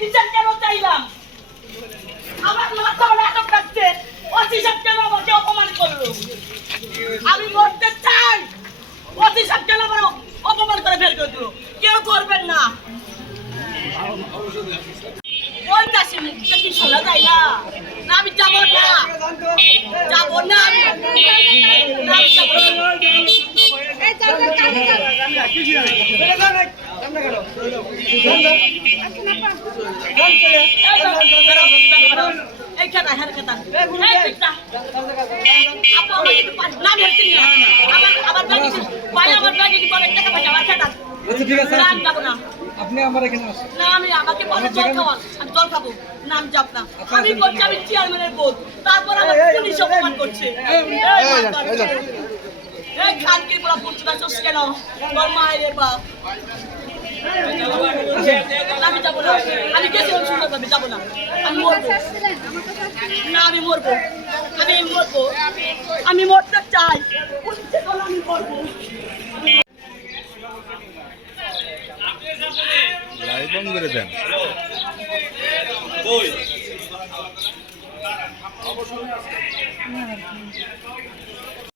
বিচার কেন চাইলাম? আমার মাথা নাটক রাখছে, ওসি সাহেব কেন আমাকে অপমান করলো? আমি মরতে চাই, ওসি সাহেব কেন আমার অপমান করে বের করে দিল? কেউ করবেন না। ওই কাশি মুখটা কি শোনা যায় না? না, আমি যাবো না, যাবো না, আমি যাবো না। আপনি আমার এখানে আসেন। না, আমি আমাকে বলে জল খাওয়ান, আমি জল খাবো না, আমি যাব না। আমি বলছি আমি চেয়ারম্যানের বোন, তারপর আমার পুলিশ অপমান করছে। এই খানকে বলা বলছি না চোস কেন? তোর মায়ের বাপ। আমি যাবো না, আমি গেছিলাম সুন্দরভাবে, যাবো না, আমি মরবো না, আমি মরবো, আমি মরবো, আমি মরতে চাই, আমি মরবো। লাইভ অন করে দেন।